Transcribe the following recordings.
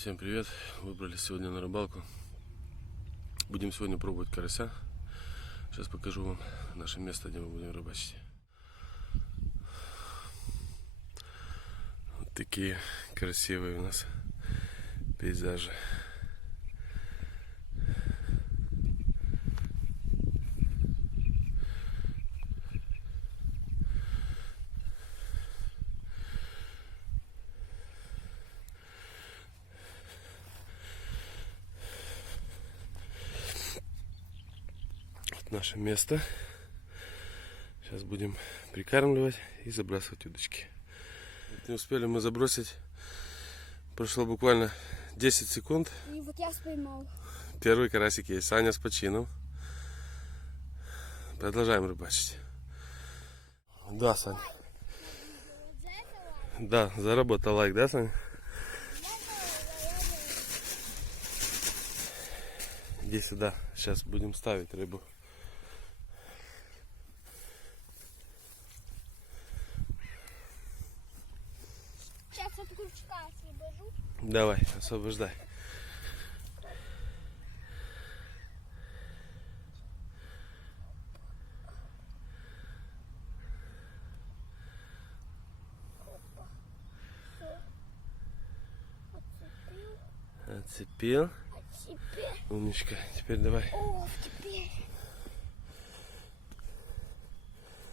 Всем привет! Выбрались сегодня на рыбалку. Будем сегодня пробовать карася. Сейчас покажу вам наше место, где мы будем рыбачить. Вот такие красивые у нас пейзажи. Наше место. Сейчас будем прикармливать и забрасывать удочки. Не успели мы забросить. Прошло буквально 10 секунд. И вот я поймал. Первый карасик есть. Саня с почином. Продолжаем рыбачить. Да, Саня. Да, заработал лайк, да, Саня? Иди сюда. Сейчас будем ставить рыбу. Сейчас от крючка освобожу. Давай, освобождай. Отцепил. Умничка. Теперь давай. О, теперь.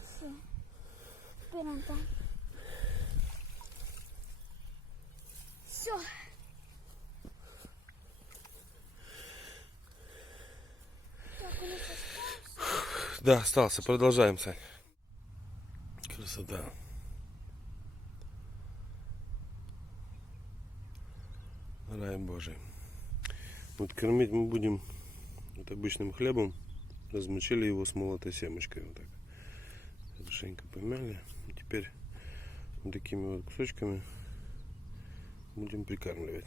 Все. Теперь он там. Все. Так, у нас остался. Да, остался. Продолжаем, Сань. Красота. Рай Божий. Вот кормить мы будем вот обычным хлебом. Размочили его с молотой семечкой. Вот так. Хорошенько помяли. И теперь вот такими вот кусочками будем прикармливать.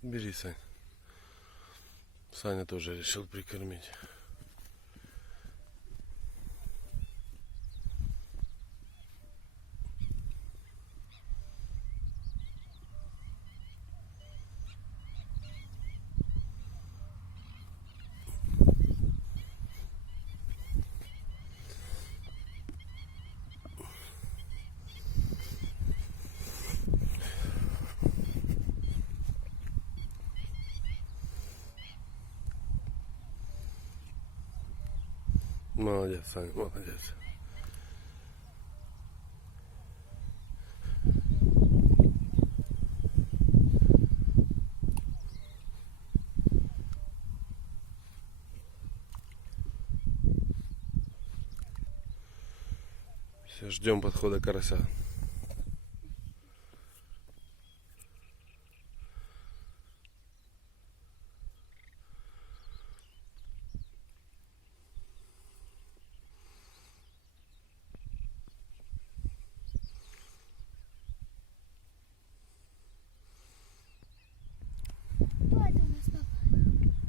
Бери, Сань. Саня тоже решил прикормить. Молодец, Саня, молодец. Все, ждем подхода карася. Кто это у нас там?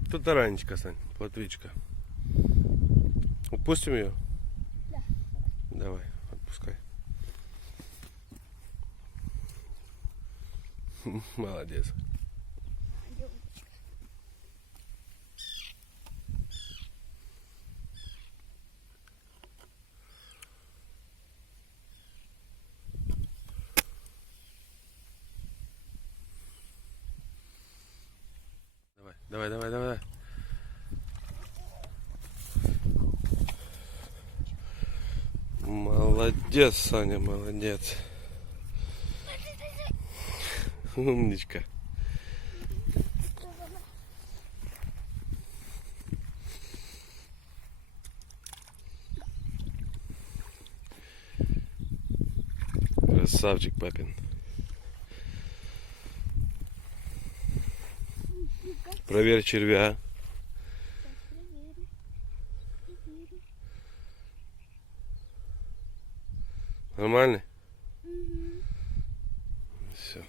Тут таранечка, Сань, плотвичка. Упустим ее? Да. Давай, отпускай. Молодец. Давай, давай, давай, давай. Молодец, Саня, молодец. Умничка. Красавчик папин. Проверь червя. Нормальный? Все.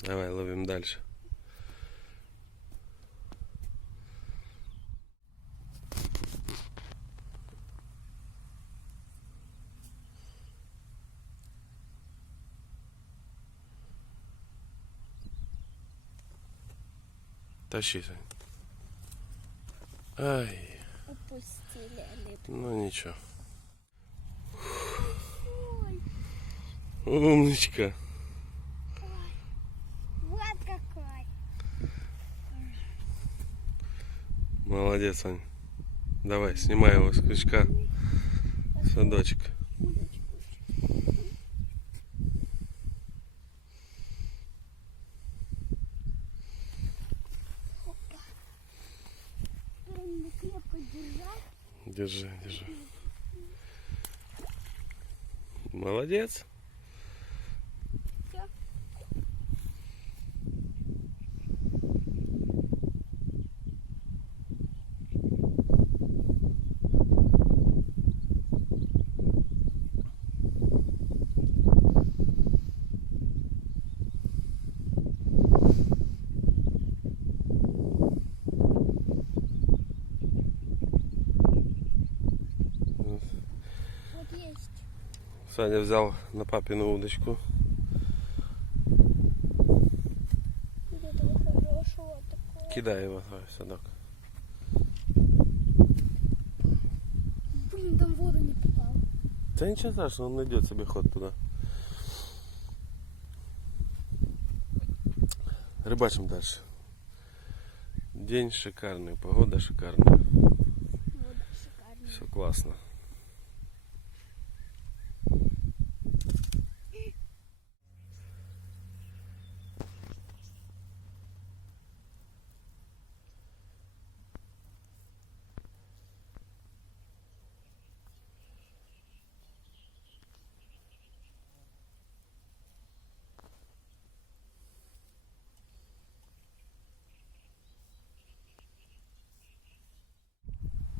Давай ловим дальше. Тащи, Сань. Ай, Упустили рыбу. ну ничего. Ой, Умничка. вот какой. Молодец, Сань. Давай, снимай его с крючка. Садочек. Надо крепко держать. Держи, держи. Молодец. Всё. Вот есть. Саня взял на папину удочку. Вот этого хорошего такого. Кидай его в садок. Блин, там в воду не попал. Да ничего страшного, он найдет себе ход туда. Рыбачим дальше. День шикарный, погода шикарная. Вода шикарная. Все классно.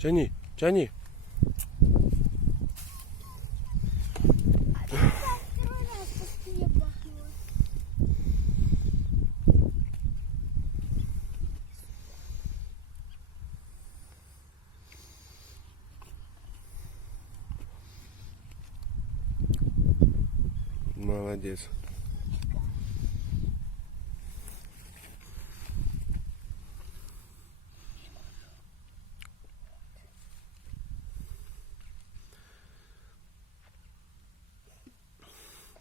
Тяни, тяни. Второй раз по спине пахнуло. Молодец.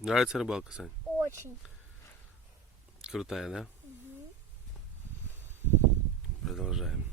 Нравится рыбалка, Сань? Очень. Крутая, да? Продолжаем.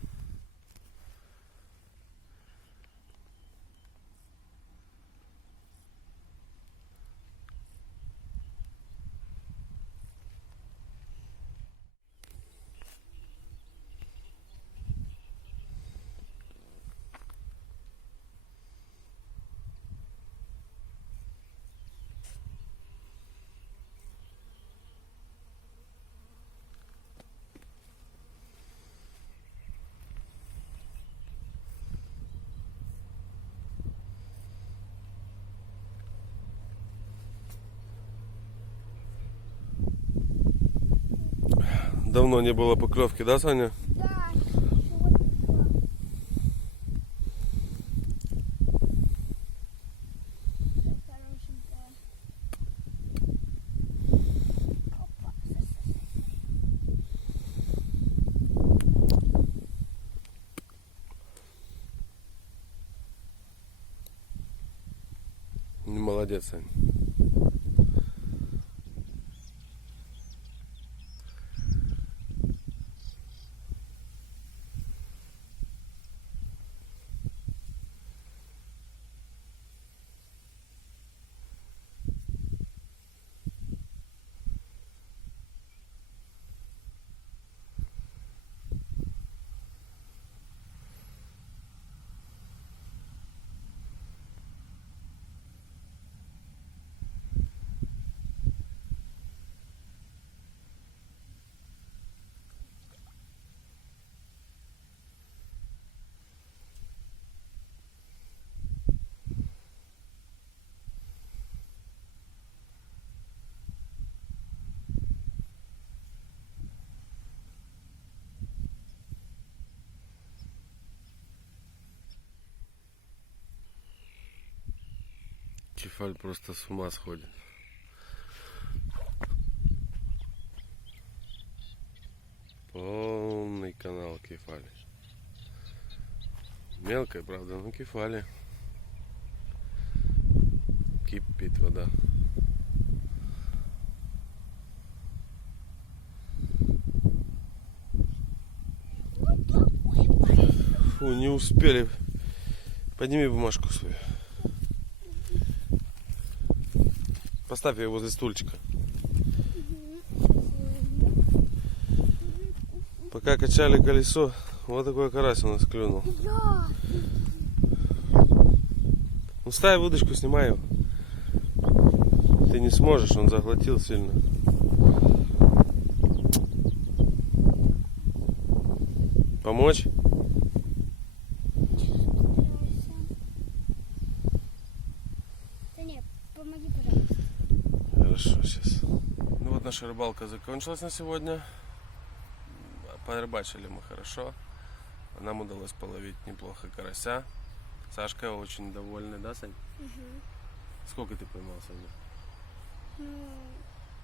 Давно не было поклевки, да, Саня? Да. Вот такое. Хорошенькая. Опа. Молодец, Сань. Кефаль просто с ума сходит. Полный канал кефали. Мелкая, правда, но кефали. Кипит вода. Фу, не успели. Подними бумажку свою. Поставь ее возле стульчика. Пока качали колесо, вот такой карась у нас клюнул. Да. Ну ставь удочку, снимай его. Ты не сможешь, он заглотил сильно. Помочь? Да нет, помоги, пожалуйста. Хорошо, сейчас. Ну вот наша рыбалка закончилась на сегодня. Порыбачили мы хорошо. Нам удалось половить неплохо карася. Сашка очень довольный, да, Сань? Сколько ты поймал сегодня?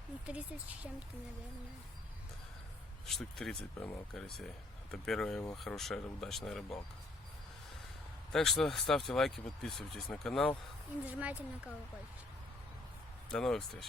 Ну, 30 с чем-то, наверное. Штук 30 поймал карасей. Это первая его хорошая, удачная рыбалка. Так что ставьте лайки, подписывайтесь на канал. И нажимайте на колокольчик. До новых встреч!